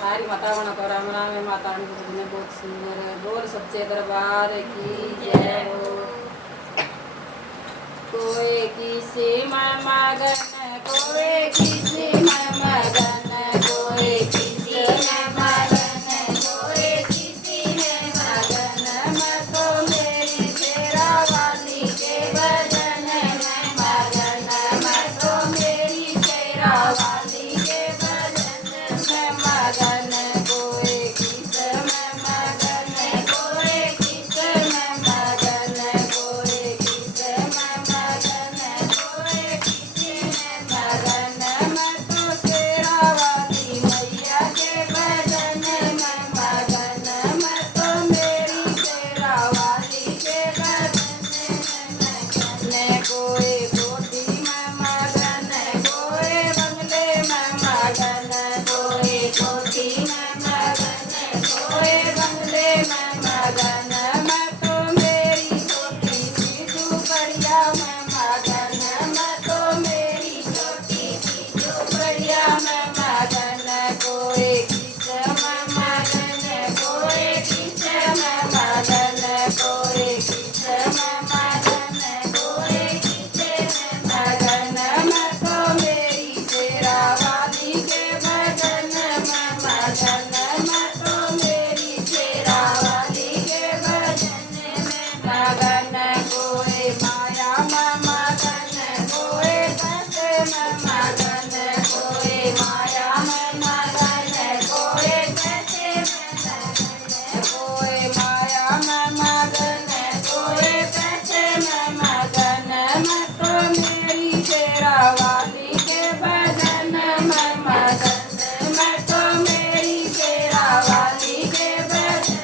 हमारी माता बना को राम राम है। माता ने बहुत सुंदर है। बोल सच्चे दरबार की जय हो। कोई किसी में मगन, कोई किसी में मगन, कोई किसी में मगन, कोई किसी में मगन। मैं तो मेरी शेरा वाली के भजन में मगन, मैं तो मेरी शेरा वाली के भजन में मगन। कोई किस में मगन, कोई किस में मगन, कोई किस में मगन, कोई किस में मगन। मैं तो शेरा वाली मैया के भजन में मगन, मैं तो मेरी शेरा वाली के भजन में मगन। कोई कोठी में मगन, कोई बंगले में मगन, कोई कोठी में मगन, कोई बंगले में मगन। मैं तो मेरी छोटी सी झोपड़िया में मगन, मैं तो मेरी छोटी सी झोपड़िया में मगन। कोई किस में मगन, कोई किस में मगन, कोई किस में मगन, कोई किस में मगन। मैं तो मेरी शेरा वाली के भजन में मगन, मैं तो मेरी शेरा वाली के भजन में मगन। कोई माया में मगन, कोई पैसे में मगन, कोई माया में मगन, कोई पैसे में मगन, कोई माया में मगन, कोई पैसे में मगन। मैं तो मेरी शेरा वाली के भजन में मगन, मैं तो मेरी शेरा वाली के भजन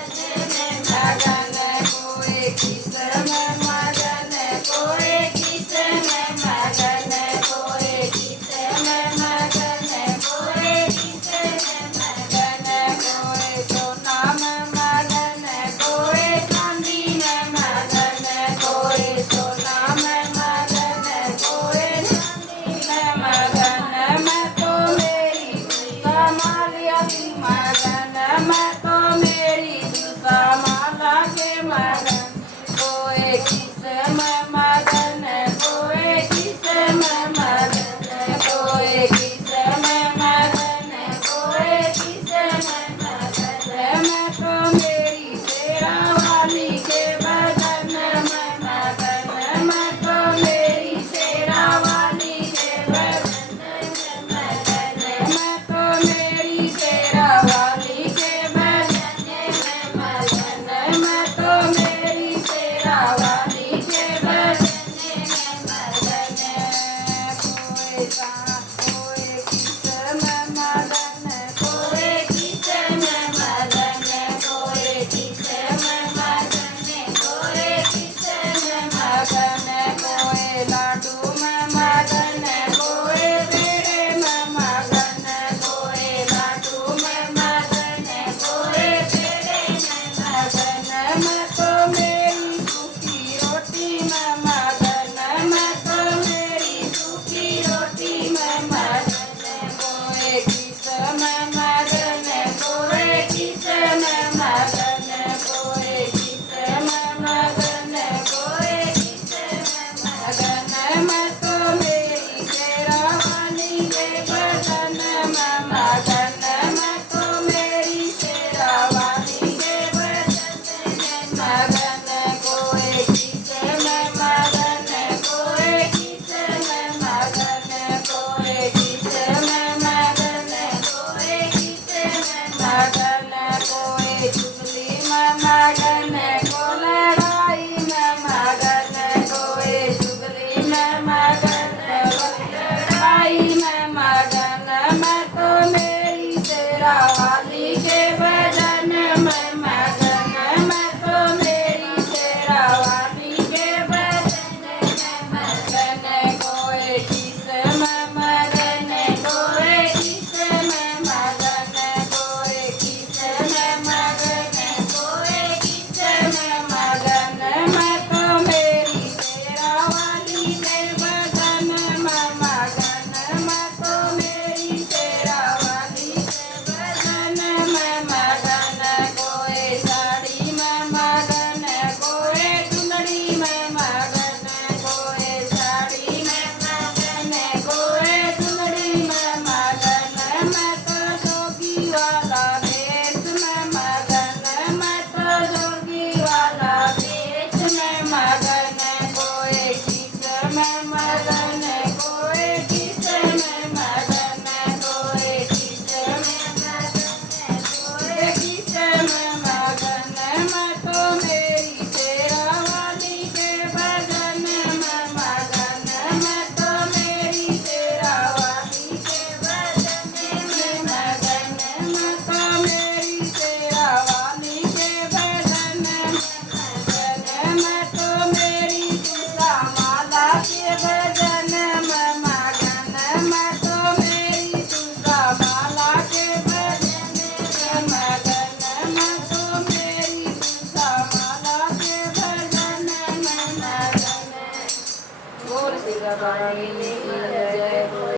में मगन। कोई किस में मगन, कोई किस में मगन, कोई किस में मगन, कोई किस में मगन। कोई सोना में मगन, कोई चांदी में मगन, कोई सोना में मगन, कोई चांदी में मगन। मैं तो मेरी जूता मालिया की मगन, मैं तो मेरी जूता माला के मगन। कोई किस में मगन, कोई किस में मगन, कोई किस में मगन, कोई किस में मगन। मैं तो मेरी शेरा वाली के भजन में मगन, मैं तो मेरी शेरा वाली के भजन में मगन, मैं तो मेरी शेरा वाली के भजन ગોળ શિર બાળી